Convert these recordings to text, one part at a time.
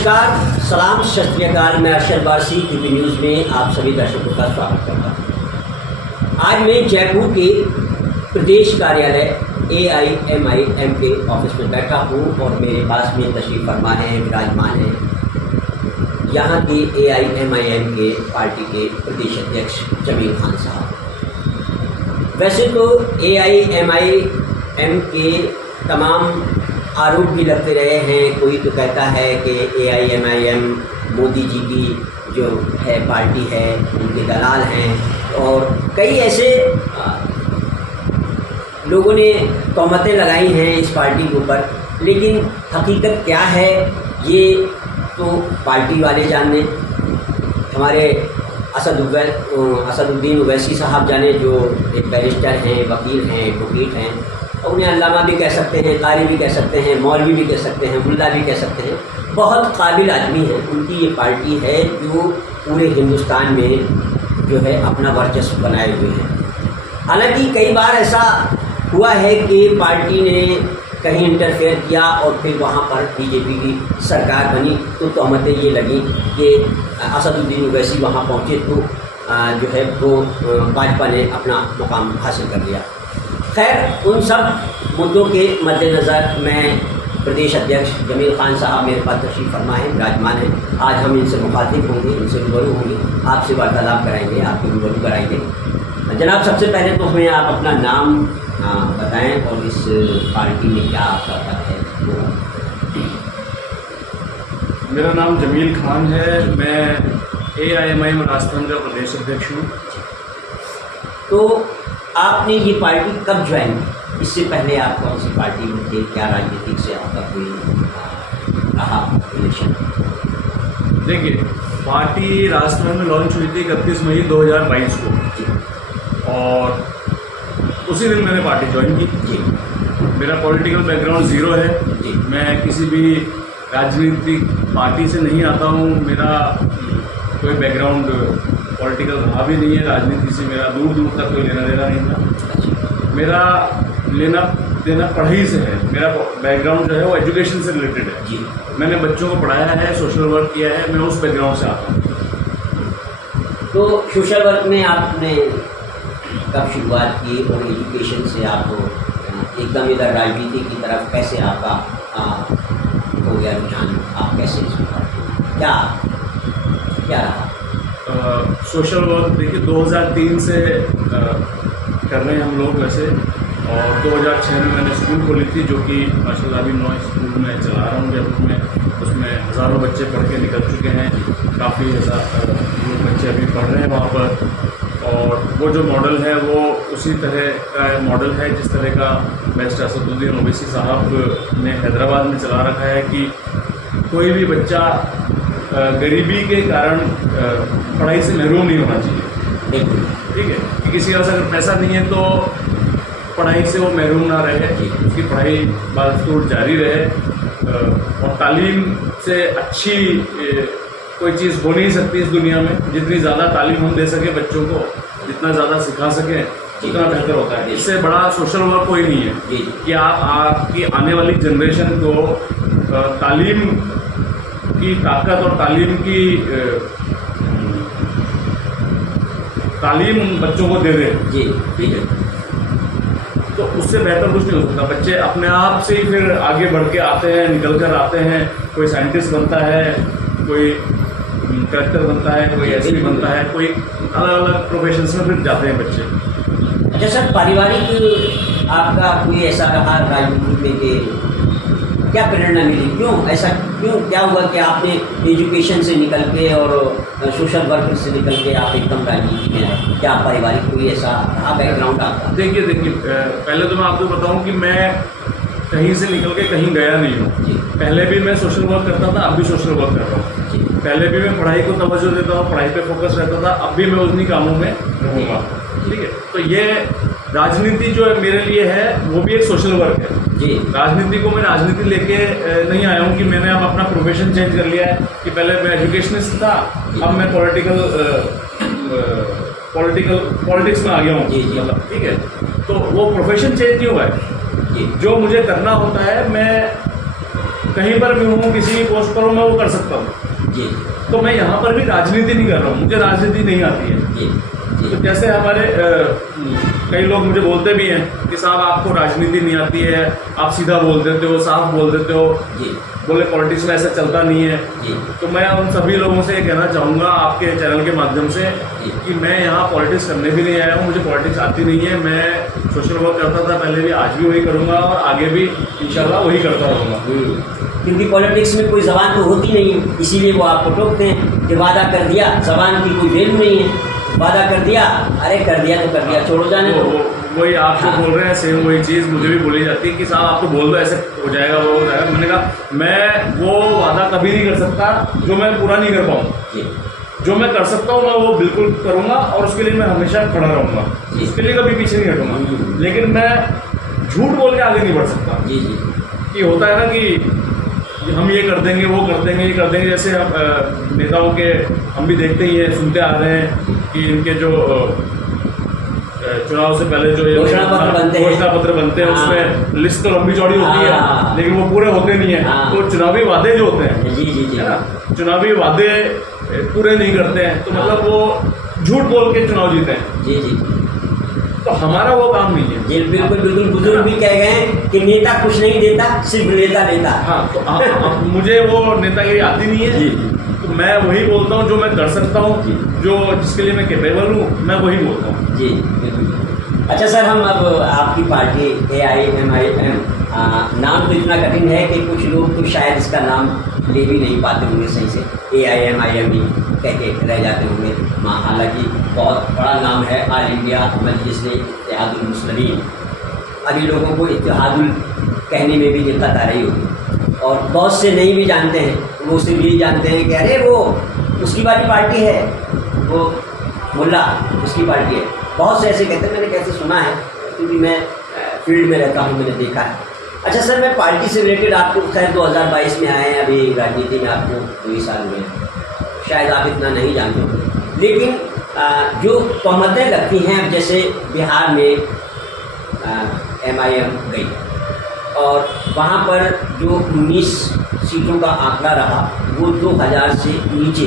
नमस्कार, सलाम, सत श्री अकाल। मैं अरशद बासी टीवी न्यूज़ में आप सभी दर्शकों का स्वागत करता हूँ। आज मैं जयपुर के प्रदेश कार्यालय AIMIM के ऑफिस में बैठा हूँ और मेरे पास में तशरीफ़ फरमा है, विराजमान है यहाँ के AIMIM के पार्टी के प्रदेश अध्यक्ष जमील खान साहब। वैसे तो AIMIM के तमाम आरोप भी लगते रहे हैं। कोई तो कहता है कि AIMIM मोदी जी की जो है पार्टी है, उनके दलाल हैं, और कई ऐसे लोगों ने तोहमतें लगाई हैं इस पार्टी के ऊपर। लेकिन हकीकत क्या है ये तो पार्टी वाले जाने, हमारे असदुद्दीन ओवैसी साहब जाने, जो एक बैरिस्टर हैं, वकील हैं, एडवोकेट हैं, और उन्हें अल्लामा भी कह सकते हैं, कारी भी कह सकते हैं, मौलवी भी कह सकते हैं, मुल्ला भी कह सकते हैं। बहुत काबिल आदमी हैं। उनकी ये पार्टी है जो पूरे हिंदुस्तान में जो है अपना वर्चस्व बनाए हुए हैं। हालांकि कई बार ऐसा हुआ है कि पार्टी ने कहीं इंटरफेयर किया और फिर वहाँ पर बीजेपी की सरकार बनी तो तोहमतें ये लगी कि असदुद्दीन ओवैसी वहाँ पहुँचे तो जो है वो भाजपा ने अपना मुकाम हासिल कर लिया। खैर, उन सब मुद्दों के मद्देनज़र मैं प्रदेश अध्यक्ष जमील खान साहब मेरे पास तशरीफ़ फरमा है, विराजमान हैं। आज हम इनसे मुखातिब होंगे, इनसे रूबरू होंगे, आपसे वार्तालाप कराएंगे, आपको रूबरू कराएंगे। जनाब, सबसे पहले तो हमें आप अपना नाम बताएं और इस पार्टी में क्या आपका पद है वो। मेरा नाम जमील खान है, मैं AIMIM राजस्थान का प्रदेश अध्यक्ष हूँ। तो आपने ये पार्टी कब ज्वाइन की? इससे पहले आप कौन सी पार्टी में थे? क्या राजनीतिक से आपका कोई रहा रिलेशन? देखिए, पार्टी राजस्थान में लॉन्च हुई थी 31 मई 2022 को और उसी दिन मैंने पार्टी ज्वाइन की। जी। मेरा पॉलिटिकल बैकग्राउंड ज़ीरो है। जी। मैं किसी भी राजनीतिक पार्टी से नहीं आता हूँ। मेरा कोई बैकग्राउंड पॉलिटिकल रहा भी नहीं है। राजनीति से मेरा दूर दूर तक कोई लेना देना नहीं था। मेरा लेना देना पढ़ाई से है। मेरा बैकग्राउंड जो है वो एजुकेशन से रिलेटेड है। जी। मैंने बच्चों को पढ़ाया है, सोशल वर्क किया है, मैं उस बैकग्राउंड से आता हूँ। तो सोशल वर्क में आपने कब शुरुआत की और एजुकेशन से आप एकदम इधर राजनीति की तरफ कैसे आपका हो गया रुझान? आप कैसे इसमें क्या रहा? सोशल वर्क देखिए 2003 से कर रहे हैं हम लोग वैसे, और 2006 में मैंने स्कूल खोली थी जो कि माशाल्लाह अभी 9 स्कूल में चला रहा हूँ जयपुर में। उसमें हज़ारों बच्चे पढ़ के निकल चुके हैं, काफ़ी बच्चे अभी पढ़ रहे हैं वहाँ पर। और वो जो मॉडल है वो उसी तरह का मॉडल है जिस तरह का बैरिस्टर असदुद्दीन ओवैसी साहब ने हैदराबाद में चला रखा है कि कोई भी बच्चा गरीबी के कारण पढ़ाई से महरूम नहीं होना चाहिए। ठीक है, कि किसी के पास अगर पैसा नहीं है तो पढ़ाई से वो महरूम ना रहे, उसकी पढ़ाई बावजूद जारी रहे। और तालीम से अच्छी कोई चीज़ हो नहीं सकती इस दुनिया में। जितनी ज़्यादा तालीम हम दे सके बच्चों को, जितना ज़्यादा सिखा सकें उतना बेहतर होता है। इससे बड़ा सोशल वर्क कोई नहीं है कि आप आपकी आने वाली जनरेशन को तालीम की ताकत और तालीम बच्चों को दे दें। जी, ठीक है। तो उससे बेहतर कुछ नहीं हो सकता। बच्चे अपने आप से ही फिर आगे बढ़ के आते हैं, निकल कर आते हैं। कोई साइंटिस्ट बनता है, कोई कलेक्टर बनता है, कोई एसपी बनता है, कोई अलग अलग प्रोफेशंस में फिर जाते हैं बच्चे। अच्छा सर, पारिवारिक आपका कोई ऐसा रहा राजनीति में कि क्या प्रेरणा मिली? क्या हुआ कि आपने एजुकेशन से निकल के और सोशल वर्क से निकल के आप एकदम राजनीति में आए? क्या पारिवारिक कोई ऐसा रहा बैकग्राउंड आपका? देखिए पहले तो मैं आपको बताऊं कि मैं कहीं से निकल के कहीं गया नहीं हूँ। पहले भी मैं सोशल वर्क करता था, अब भी सोशल वर्क कर रहा हूँ। पहले भी मैं पढ़ाई को तवज्जो देता हूँ, पढ़ाई पे फोकस रहता था, अब भी मैं उन्हीं कामों में रहूँगा। ठीक है, तो ये राजनीति जो है मेरे लिए है वो भी एक सोशल वर्क है। जी। राजनीति को मैं राजनीति लेके नहीं आया हूँ कि मैंने अब अपना प्रोफेशन चेंज कर लिया है कि पहले मैं एजुकेशनिस्ट था, अब मैं पॉलिटिक्स में आ गया हूँ। मतलब ठीक है, तो वो प्रोफेशन चेंज नहीं हुआ है। जो मुझे करना होता है मैं कहीं पर भी हूँ, किसी भी पोस्ट पर हूँ, मैं वो कर सकता हूँ जी तो मैं यहाँ पर भी राजनीति नहीं कर रहा हूँ, मुझे राजनीति नहीं आती है। जी जी तो जैसे हमारे कई लोग मुझे बोलते भी हैं कि साहब आपको राजनीति नहीं आती है, आप सीधा बोल देते हो, साफ बोल देते हो, जी बोले पॉलिटिक्स में ऐसा चलता नहीं है। जी तो मैं उन सभी लोगों से ये कहना चाहूँगा आपके चैनल के माध्यम से कि मैं यहाँ पॉलिटिक्स करने भी नहीं आया हूँ, मुझे पॉलिटिक्स आती नहीं है। मैं सोशल वर्क करता था पहले भी, आज भी वही करूँगा और आगे भी इंशाल्लाह वही करता रहूँगा। क्योंकि पॉलिटिक्स में कोई जबान तो होती नहीं है, इसीलिए वो आपको टोकते हैं कि वादा कर दिया, जबान की कोई वैल्यू नहीं है, वादा कर दिया, अरे कर दिया तो कर दिया, छोड़ो जाने दो। वही आप जो बोल रहे हैं सेम वही चीज़ मुझे भी बोली जाती है कि साहब आपको बोल दो ऐसे हो जाएगा, वो हो जाएगा। मैंने कहा मैं वो वादा कभी नहीं कर सकता जो मैं पूरा नहीं कर पाऊँ। जो मैं कर सकता हूँ मैं वो बिल्कुल करूँगा और उसके लिए मैं हमेशा खड़ा रहूँगा, उसके लिए कभी पीछे नहीं हटूँगा। लेकिन मैं झूठ बोल के आगे नहीं बढ़ सकता। जी जी कि होता है ना कि हम ये कर देंगे, वो कर देंगे, ये कर देंगे। जैसे हम नेताओं के हम भी देखते ही हैं, सुनते आ रहे हैं कि इनके जो चुनाव से पहले जो घोषणा पत्र बनते हैं उसमें लिस्ट तो लंबी चौड़ी होती है लेकिन वो पूरे होते नहीं है। तो चुनावी वादे जो होते हैं, जी जी जी है ना, चुनावी वादे पूरे नहीं करते हैं तो मतलब वो झूठ बोल के चुनाव जीते हैं। जी जी तो हमारा वो काम नहीं है। जी बिल्कुल बिल्कुल, बुजुर्ग भी कह गए हैं कि नेता कुछ नहीं देता, सिर्फ नेता देता। हाँ तो मुझे वो नेतागिरी आती नहीं है। तो मैं वही बोलता हूँ जो मैं कर सकता हूँ, जो जिसके लिए मैं कैपेबल हूँ मैं वही बोलता हूँ। जी बिल्कुल। अच्छा सर, हम अब आपकी पार्टी AIMIM, नाम तो इतना कठिन है कि कुछ लोग तो शायद इसका नाम ले भी नहीं पाते होंगे सही से, AIMIM ही कह के रह जाते होंगे। हालांकि बहुत बड़ा नाम है, ऑल इंडिया मजलिस इत्तेहादुल मुस्लिमीन। अभी लोगों को इत्तेहादुल कहने में भी दिक्कत आ रही होगी और बहुत से नहीं भी जानते हैं, वो सिर्फ यही जानते हैं कि अरे वो उसकी वाली पार्टी है, वो मुल्ला उसकी पार्टी है। बहुत से ऐसे कहते हैं, मैंने कैसे सुना है क्योंकि मैं फील्ड में रहता हूँ, मैंने देखा है। अच्छा सर, मैं पार्टी से रिलेटेड, आपको खैर 2022 में आए हैं, अभी राजनीति में आपको 2 साल हुए हैं, शायद आप इतना नहीं जानते होंगे, लेकिन जो तहमतें लगती हैं, अब जैसे बिहार में MIM गई और वहाँ पर जो 19 सीटों का आंकड़ा रहा वो 2000 से नीचे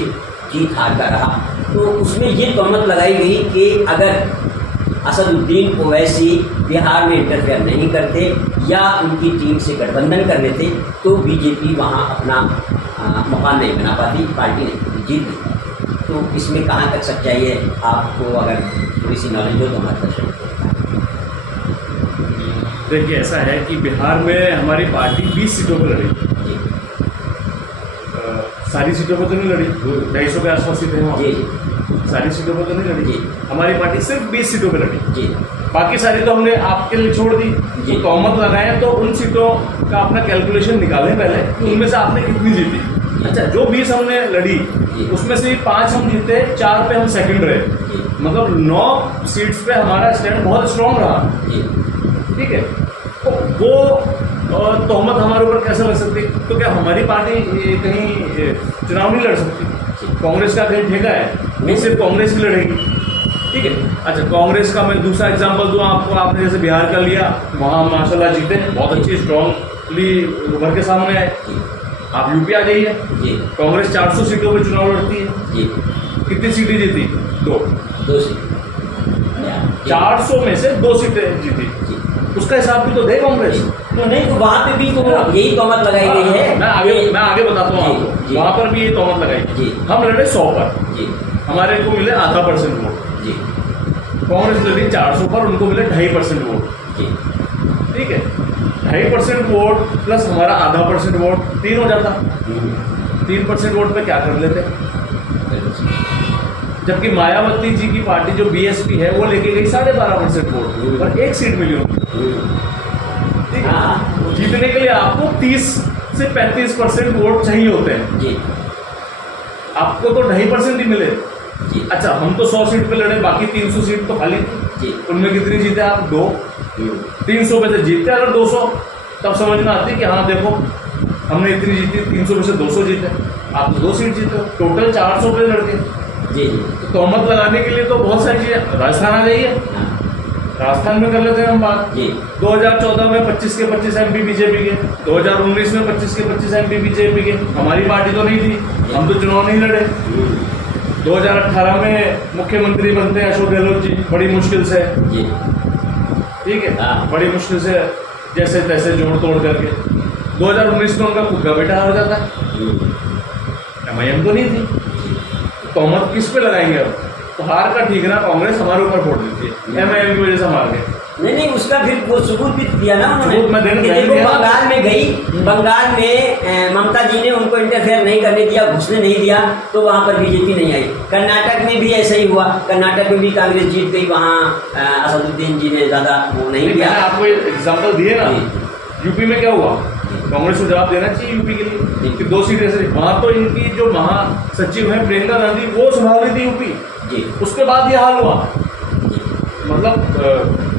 जीत हार का रहा। तो उसमें ये तहमत लगाई गई कि अगर असदुद्दीन ओवैसी बिहार में इंटरफेयर नहीं करते या उनकी टीम से गठबंधन कर लेते तो बीजेपी वहाँ अपना मकान नहीं बना पाती, पार्टी नहीं जीतती। तो इसमें कहाँ तक सच्चाई है, आपको अगर थोड़ी सी नॉलेज हो तो हमारे दर्शक। देखिए ऐसा है कि बिहार में हमारी पार्टी 20 सीटों पर लड़ी, सारी सीटों पर तो नहीं लड़ी, 250 के आसपास सीटें हैं वहाँ, सारी सीटों पर तो नहीं लड़ी। हमारी पार्टी सिर्फ 20 सीटों पर लड़ी जी, बाकी सारी तो हमने आपके लिए छोड़ दी। जो तहमत लगाए तो उन सीटों का अपना कैलकुलेशन निकालें पहले कि उनमें से आपने कितनी जीती। अच्छा, जो 20 हमने लड़ी उसमें से 5 हम जीते, 4 पे हम सेकंड रहे, मतलब 9 सीट्स पे हमारा स्टैंड बहुत स्ट्रॉन्ग रहा। ठीक है, तो वो तहमत हमारे ऊपर कैसे लग सकती? तो क्या हमारी पार्टी कहीं चुनाव नहीं लड़ सकती? कांग्रेस का कहीं ठेका है? नहीं, सिर्फ कांग्रेस ही लड़ेगी। ठीक है, अच्छा कांग्रेस का मैं दूसरा एग्जांपल दूँ आपको। आपने जैसे बिहार का लिया, वहाँ माशाल्लाह जीते, बहुत अच्छी स्ट्रॉन्गली उभर के सामने आए। आप यूपी आ जाइए, कांग्रेस 400 सीटों पर चुनाव लड़ती है, कितनी सीटें जीती? 2 सीटें, 400 में से 2 सीटें जीती। उसका हिसाब भी तो दे कांग्रेस। तो नहीं, तो वहाँ पे भी तो यही तहमत लगाई गई है। मैं आगे बताता हूँ आपको, वहाँ पर भी यही तहमत लगाई। हम लड़े 100 पर, हमारे को मिले आधा % वोट। कांग्रेस लड़ी 400 पर, उनको मिले 2.5% वोट। ठीक है, 2.5% वोट प्लस हमारा आधा % वोट 3 हो जाता। 3% वोट पे क्या कर लेते? जबकि मायावती जी की पार्टी जो BSP है वो लेके गई 12.5% वोट और 1 सीट मिली उनको। ठीक है, जीतने के लिए आपको 30 से 35% वोट चाहिए होते हैं जी। आपको तो 2.5% ही मिले जी। अच्छा, हम तो 100 सीट पे लड़े, बाकी 300 सीट तो खाली थी। उनमें कितनी जीते आप? 2। 300 में से जीतते अगर 200, तब समझ में आती कि हाँ देखो हमने इतनी जीती, 300 में से 200 जीते, आप तो 2 सीट जीते, टोटल 400 पे लड़के जी। तो तहमत लगाने के लिए तो बहुत सारी चीज़ें, राजस्थान आ जाइए, राजस्थान में कर लेते हैं हम बात जी 2014 में 25 के 25 MP बीजेपी के, 2019 में 25 के 25 MP बीजेपी के। हमारी पार्टी तो नहीं थी, हम तो चुनाव नहीं लड़े। 2018 में मुख्यमंत्री बनते हैं अशोक गहलोत जी, बड़ी मुश्किल से, जी ठीक है, हाँ। बड़ी मुश्किल से जैसे तैसे जोड़ तोड़ करके 2019 में उनका खुद का बेटा हार जाता है। MIM तो नहीं थी, तोहमत किस पे लगाएंगे अब? तो हार का ठीक ना, कांग्रेस हमारे ऊपर फोड़ देती है, MIM की वजह से हम हार गए। नहीं उसका फिर वो सबूत भी दिया ना सबूत मैं उन्होंने देने कि देखो दिया। बंगाल में गई, बंगाल में ममता जी ने उनको इंटरफेयर नहीं करने दिया, घुसने नहीं दिया, तो वहाँ पर बीजेपी नहीं आई। कर्नाटक में भी ऐसा ही हुआ, कर्नाटक में भी कांग्रेस जीत गई, वहाँ असदुद्दीन जी ने ज़्यादा वो नहीं दिया। मैंने आपको एग्जाम्पल दिए ना, यूपी में क्या हुआ, कांग्रेस को जवाब देना चाहिए यूपी के लिए कि 2 सीटें से वहाँ तो इनकी जो महासचिव है प्रियंका गांधी, वो संभाल रही थी यूपी जी उसके बाद ये हाल हुआ। मतलब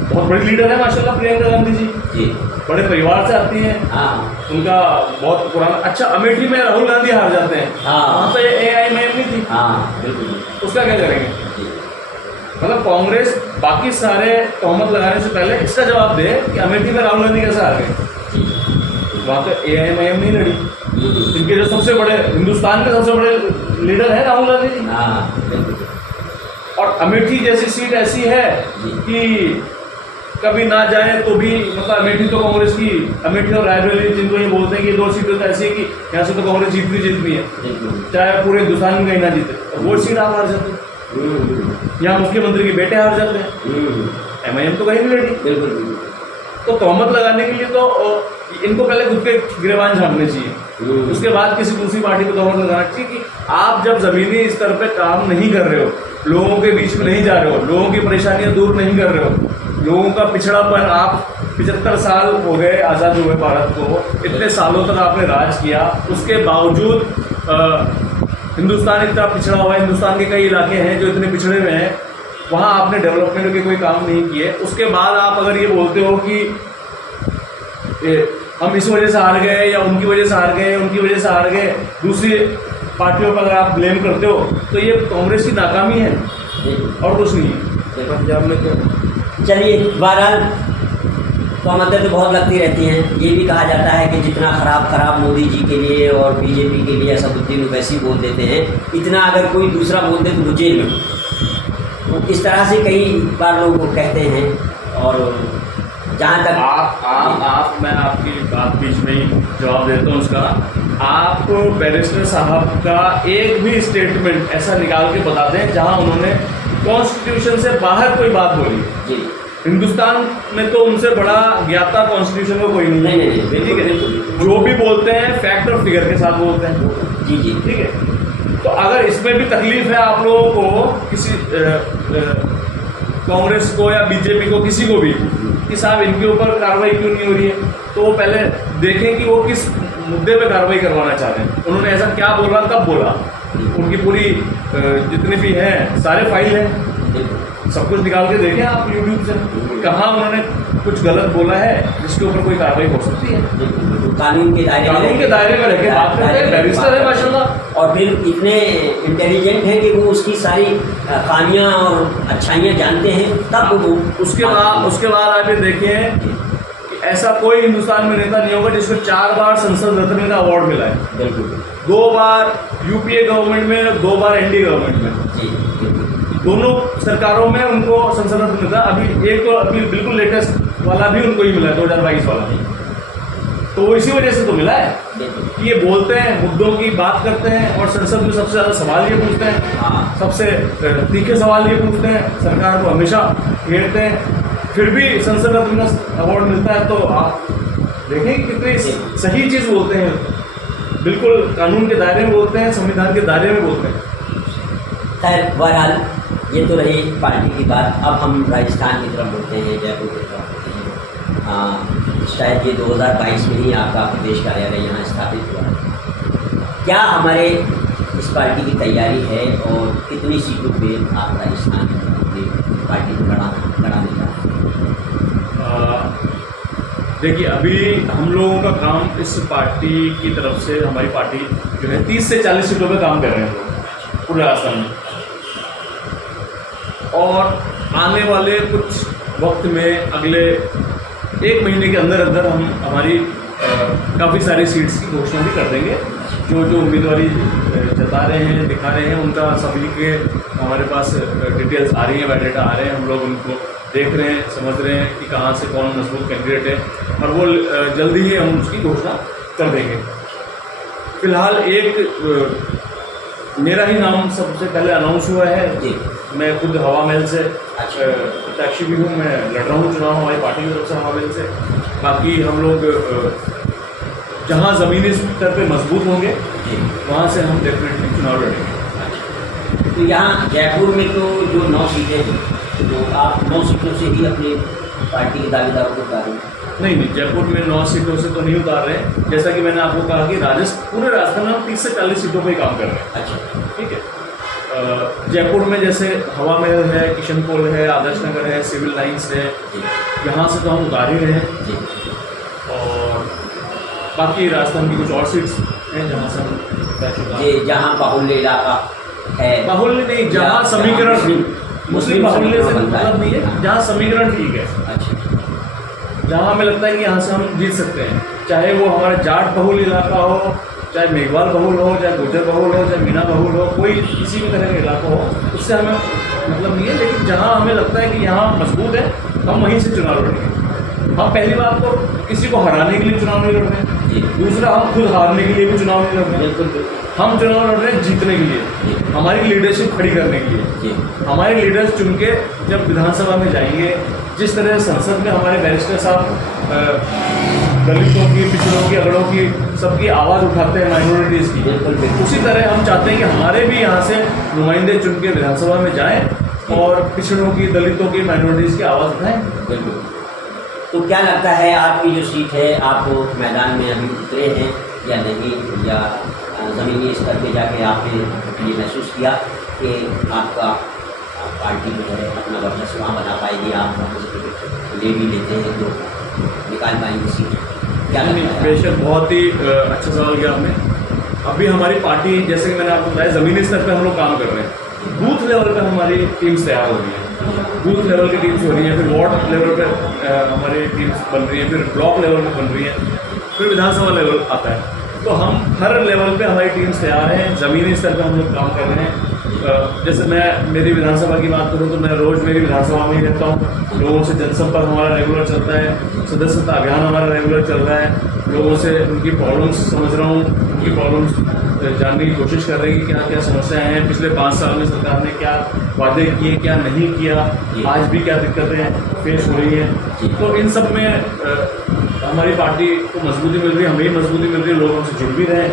बहुत बड़ी लीडर है माशाल्लाह प्रियंका गांधी जी, जी बड़े परिवार से आती हैं, हाँ उनका बहुत पुराना। अच्छा, अमेठी में राहुल गांधी हार जाते हैं, हाँ। वहाँ तो AIMIM नहीं थी, हाँ बिल्कुल उसका क्या करेंगे? जी मतलब कांग्रेस बाकी सारे तोहमत लगाने से पहले इसका जवाब दे कि अमेठी में राहुल गांधी कैसे हार गए। वहाँ तो AIMIM नहीं लड़ी, इनके जो सबसे बड़े हिंदुस्तान के सबसे बड़े लीडर है राहुल गांधी जी। हाँ बिल्कुल। और अमेठी जैसी सीट ऐसी है कि कभी ना जाए तो भी, मतलब अमेठी तो कांग्रेस की, अमेठी और रायबरेली जिनको ये बोलते हैं कि 2 सीटें तो ऐसी है कि यहाँ से तो कांग्रेस जीतनी है, चाहे पूरे हिंदुस्तान में कहीं ना जीते, और वो सीट आप हार जाते हैं। यहाँ मुख्यमंत्री के बेटे हार जाते हैं, MIM तो कहीं नहीं लड़ी। बिल्कुल तो तोहमत लगाने के लिए तो इनको पहले खुद के गिरेबान झाड़ने चाहिए, उसके बाद किसी दूसरी पार्टी को तोहमत लगाना चाहिए कि आप जब जमीनी स्तर पे काम नहीं कर रहे हो, लोगों के बीच में नहीं जा रहे हो, लोगों की परेशानियां दूर नहीं कर रहे हो, लोगों का पिछड़ापन, आप 75 साल हो गए आज़ाद हुए भारत को, इतने सालों तक आपने राज किया, उसके बावजूद हिंदुस्तान इतना पिछड़ा हुआ है, हिंदुस्तान के कई इलाके हैं जो इतने पिछड़े हुए हैं, वहाँ आपने डेवलपमेंट के कोई काम नहीं किए। उसके बाद आप अगर ये बोलते हो कि हम इस वजह से हार गए या उनकी वजह से हार गए, उनकी वजह से हार गए, दूसरी पार्टियों पर अगर आप ब्लेम करते हो, तो ये कांग्रेस की नाकामी है और कुछ नहीं है। पंजाब में क्या, चलिए बहरहाल तोहमतें तो बहुत लगती रहती हैं। ये भी कहा जाता है कि जितना खराब मोदी जी के लिए और बीजेपी के लिए असदुद्दीन ओवैसी बोल देते हैं, इतना अगर कोई दूसरा बोल दे तो वो जेल में। तो इस तरह से कई बार लोग वो कहते हैं। और जहाँ तक आप मैं आपकी बात बीच में ही जवाब देता हूँ उसका। आप बैरिस्टर साहब का एक भी स्टेटमेंट ऐसा निकाल के बता दें जहाँ उन्होंने कॉन्स्टिट्यूशन से बाहर कोई बात बोली जी। हिंदुस्तान में तो उनसे बड़ा ज्ञाता कॉन्स्टिट्यूशन में कोई नहीं है, ठीक है। जो भी बोलते हैं फैक्ट और फिगर के साथ बोलते हैं, जी जी ठीक है। तो अगर इसमें भी तकलीफ है आप लोगों को, किसी कांग्रेस को या बीजेपी को, किसी को भी, कि साहब इनके ऊपर कार्रवाई क्यों नहीं हो रही है, तो वो पहले देखें कि वो किस मुद्दे पे कार्रवाई करवाना चाह रहे हैं, उन्होंने ऐसा क्या बोला, कब बोला, उनकी पूरी जितनी भी हैं सारे फाइल हैं, सब कुछ निकाल के देखें आप यूट्यूब से, कहाँ उन्होंने कुछ गलत बोला है जिसके ऊपर कोई कार्रवाई हो सकती है। कानून के दायरे में रह के बात करते हैं, बैरिस्टर है माशाल्लाह, और फिर इतने इंटेलिजेंट हैं कि वो उसकी सारी खामियां और अच्छाइयां जानते हैं, तब वो उसके बाद आप ये देखें कि ऐसा कोई हिंदुस्तान में नेता नहीं होगा जिसको 4 बार संसद रत्न का अवार्ड मिला है। बिल्कुल 2 बार यूपीए गवर्नमेंट में, 2 बार एनडीए गवर्नमेंट में, जी। दोनों सरकारों में उनको संसद रत्न मिला। अभी एक तो अभी बिल्कुल लेटेस्ट वाला भी उनको ही मिला है, 2022 वाला, तो वो इसी वजह से तो मिला है कि ये बोलते हैं, मुद्दों की बात करते हैं, और संसद में सबसे ज़्यादा सवाल ये पूछते हैं, हाँ। सबसे तीखे सवाल ये पूछते हैं, सरकार को हमेशा घेरते हैं, फिर भी संसद रत्न का अवार्ड मिलता है। तो आप देखें कितनी सही चीज़ बोलते हैं, बिल्कुल कानून के दायरे में बोलते हैं, संविधान के दायरे में बोलते हैं। खैर बहरहाल ये तो रही पार्टी की बात। अब हम राजस्थान की तरफ बढ़ते हैं, जयपुर की तरफ बढ़ते हैं। शायद ये 2022 में ही आपका प्रदेश कार्यालय यहाँ स्थापित हुआ है। क्या हमारे इस पार्टी की तैयारी है और कितनी सीटों पे आप राजस्थान में पार्टी को बढ़ाने जा रहे हैं? देखिए, अभी हम लोगों का काम इस पार्टी की तरफ से, हमारी पार्टी जो है 30 से 40 सीटों पे काम कर रहे हैं पूरे राजस्थान में, और आने वाले कुछ वक्त में अगले 1 महीने के अंदर अंदर हम हमारी काफ़ी सारी सीट्स की घोषणा भी कर देंगे। जो जो उम्मीदवारी जता रहे हैं, दिखा रहे हैं, उनका सभी के हमारे पास डिटेल्स आ रही हैं, बायोडाटा आ रहे हैं। हम लोग उनको देख रहे हैं, समझ रहे हैं कि कहाँ से कौन मजबूत कैंडिडेट है, और वो जल्दी ही हम उसकी घोषणा कर देंगे। फिलहाल एक मेरा ही नाम सबसे पहले अनाउंस हुआ है जी। मैं खुद हवा महल से प्रत्याशी भी हूँ, मैं लड़ रहा हूँ चुनाव हमारी पार्टी की तरफ से हवा महल से। बाकी हम लोग जहाँ ज़मीनी स्तर पे मजबूत होंगे वहाँ से हम डेफिनेटली चुनाव लड़ेंगे। तो यहाँ जयपुर में तो जो 9 सीटें हैं, तो आप 9 सीटों से ही अपनी पार्टी के दावेदारों को उतारें? नहीं, जयपुर में 9 सीटों से तो नहीं उतार रहे हैं। जैसा कि मैंने आपको कहा कि पूरे राजस्थान में हम 30 से 40 सीटों पर ही काम कर रहे हैं। अच्छा, ठीक है। जयपुर में जैसे हवा महल है, किशनपोल है, आदर्श नगर है, सिविल लाइंस है, यहाँ से तो हम उतार ही रहे हैं जी। और बाकी राजस्थान की कुछ और सीट्स हैं जहाँ से हम जी, जहाँ बाहुल्य इलाका है, बाहुल्य नहीं, जहाँ समीकरण मुस्लिम बाहुल्य से मतलब नहीं है, जहाँ समीकरण ठीक है। अच्छा, जहाँ हमें लगता है कि यहाँ से हम जीत सकते हैं, चाहे वो हमारा जाट बहुल इलाका हो, चाहे मेघवाल बहुल हो, चाहे गुर्जर बहुल हो, चाहे मीना बहुल हो, कोई किसी भी तरह का इलाका हो, उससे हमें मतलब नहीं है। लेकिन जहाँ हमें लगता है कि यहाँ मजबूत है, हम वहीं से चुनाव लड़ेंगे। हम पहली बात तो किसी को हराने के लिए चुनाव नहीं लड़ रहे हैं, दूसरा हम खुद हारने के लिए भी चुनाव नहीं लड़ रहे हैं। हम चुनाव लड़ रहे हैं जीतने के लिए, हमारी लीडरशिप खड़ी करने के लिए। हमारे लीडर्स चुन के जब विधानसभा में जाएंगे, जिस तरह संसद में हमारे बैरिस्टर साहब दलितों की, पिछड़ों की, अगड़ों की, सबकी आवाज़ उठाते हैं, माइनॉरिटीज़ की, उसी तरह हम चाहते हैं कि हमारे भी यहाँ से नुमाइंदे चुन के विधानसभा में जाएं और पिछड़ों की, दलितों की, माइनॉरिटीज़ की आवाज़ उठाएं। बिल्कुल। तो क्या लगता है आपकी जो सीट है, आप मैदान में अभी उतरे हैं या नहीं, या ज़मीनी स्तर पे जाके आपने ये महसूस किया कि आपका पार्टी जो है अपना वर्चस्व वहाँ बना पाएगी, आप ले भी लेते हैं तो निकाल पाएंगे सीट? क्या लगता है? बेशक बहुत ही अच्छा सवाल किया आपने। अभी हमारी पार्टी, जैसे कि मैंने आपको बताया, ज़मीनी स्तर पे हम लोग काम कर रहे हैं। बूथ लेवल पे हमारी टीम्स तैयार हो रही हैं, बूथ लेवल की टीम्स हो रही हैं, फिर वार्ड लेवल पे हमारी टीम्स बन रही हैं, फिर ब्लॉक लेवल पे बन रही हैं, फिर विधानसभा लेवल आता है। तो हम हर लेवल पे हमारी टीम्स तैयार हैं, ज़मीनी स्तर पे हम लोग काम कर रहे हैं। जैसे मैं मेरी विधानसभा की बात करूँ तो मैं रोज़ मेरी विधानसभा में ही रहता हूँ, लोगों से जनसंपर्क हमारा रेगुलर चलता है, सदस्यता अभियान हमारा रेगुलर चल रहा है, लोगों से उनकी प्रॉब्लम्स समझ रहा हूँ, उनकी प्रॉब्लम्स जानने की कोशिश कर रहे हैं कि क्या क्या समस्याएं हैं, पिछले 5 साल में सरकार ने क्या वादे किए, क्या नहीं किया, आज भी क्या दिक्कतें फेस हो रही हैं। तो इन सब में हमारी पार्टी को मजबूती मिल रही है, हमें मजबूती मिल रही है, लोग हमसे जुड़ भी रहे हैं,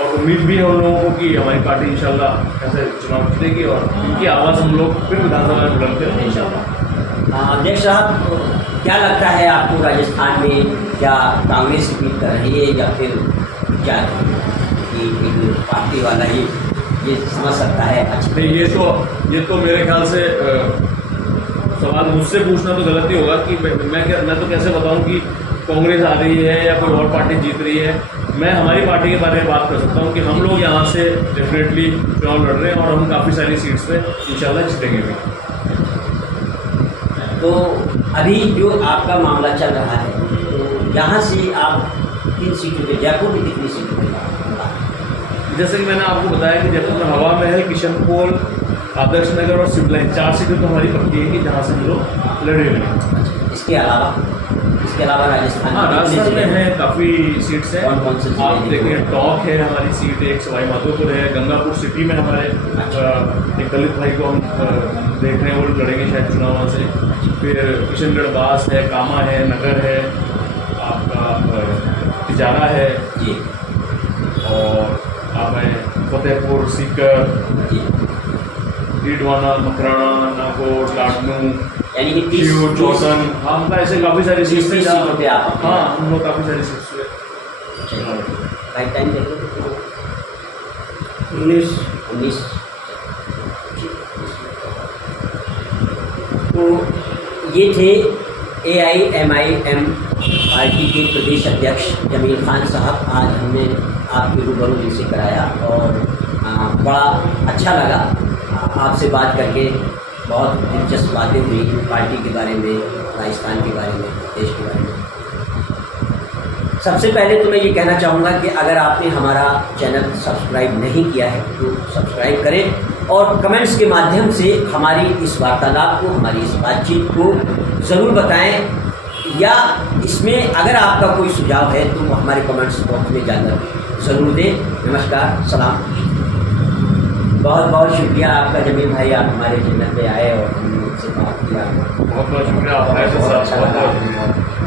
और उम्मीद भी है उन लोगों को कि हमारी पार्टी इंशाल्लाह ऐसे चुनाव जीतेगी और उनकी आवाज़ हम लोग फिर विधानसभा में बुलंद करेंगे इंशाल्लाह। अध्यक्ष साहब, क्या लगता है आपको राजस्थान में, क्या कांग्रेस जीत कर रही है या फिर क्या है कि एक पार्टी वाला ही ये समझ सकता है? अच्छा, ये तो मेरे ख्याल से सवाल मुझसे पूछना तो गलत ही होगा कि मैं तो कैसे बताऊं कि कांग्रेस आ रही है या कोई और पार्टी जीत रही है। मैं हमारी पार्टी के बारे में बात कर सकता हूं कि हम लोग यहाँ से डेफिनेटली चुनाव लड़ रहे हैं और हम काफ़ी सारी सीट्स पे इंशाल्लाह जीतेंगे भी। तो अभी जो आपका मामला चल रहा है, तो यहाँ से आप 3 सीटों पे, जयपुर में कितनी सीटों पे? जैसे कि मैंने आपको बताया कि जयपुर में हवा महल, किशनपोल, आदर्श नगर और सिविल लाइन 4 सीटें तो हमारी पक्की है कि जहाँ से हम लोग लड़े हुए हैं। इसके अलावा राजस्थान में है काफ़ी सीट्स हैं। कौन से आप देखें, टॉक है हमारी सीट, एक सवाई माधोपुर है, गंगापुर सिटी में हमारे एक दलित भाई को हम देख रहे हैं, वो लड़ेंगे शायद चुनाव वहाँ से। फिर किशनगढ़ बास है, कामा है, नगर है, आपका तिजारा है जी, और आप हैं फतेहपुर, सीकर, डीडवाना, मकराना, नागौर, लाडनू, यानी कि 30 चौसन, हम ऐसे काफ़ी सारी सीट्स हैं। हाँ, हम लोग काफ़ी सारी सीट्स पे। राइट टाइम देखो, 19। तो ये थे AIMIM पार्टी के प्रदेश अध्यक्ष जमील खान साहब। आज हमने आपके रूबरू जिनसे कराया और बड़ा अच्छा लगा आपसे बात करके। बहुत दिलचस्प बातें हुई पार्टी के बारे में, राजस्थान के बारे में, देश के बारे में। सबसे पहले तो मैं ये कहना चाहूँगा कि अगर आपने हमारा चैनल सब्सक्राइब नहीं किया है तो सब्सक्राइब करें और कमेंट्स के माध्यम से हमारी इस वार्तालाप को, हमारी इस बातचीत को ज़रूर बताएं, या इसमें अगर आपका कोई सुझाव है तो हमारे कमेंट्स बॉक्स में जाकर ज़रूर दें। नमस्कार, सलाम। बहुत बहुत शुक्रिया आपका जमील भाई, आप हमारे चैनल पे आए और हमसे बात किया। बहुत बहुत शुक्रिया आपका। बहुत अच्छा लगा।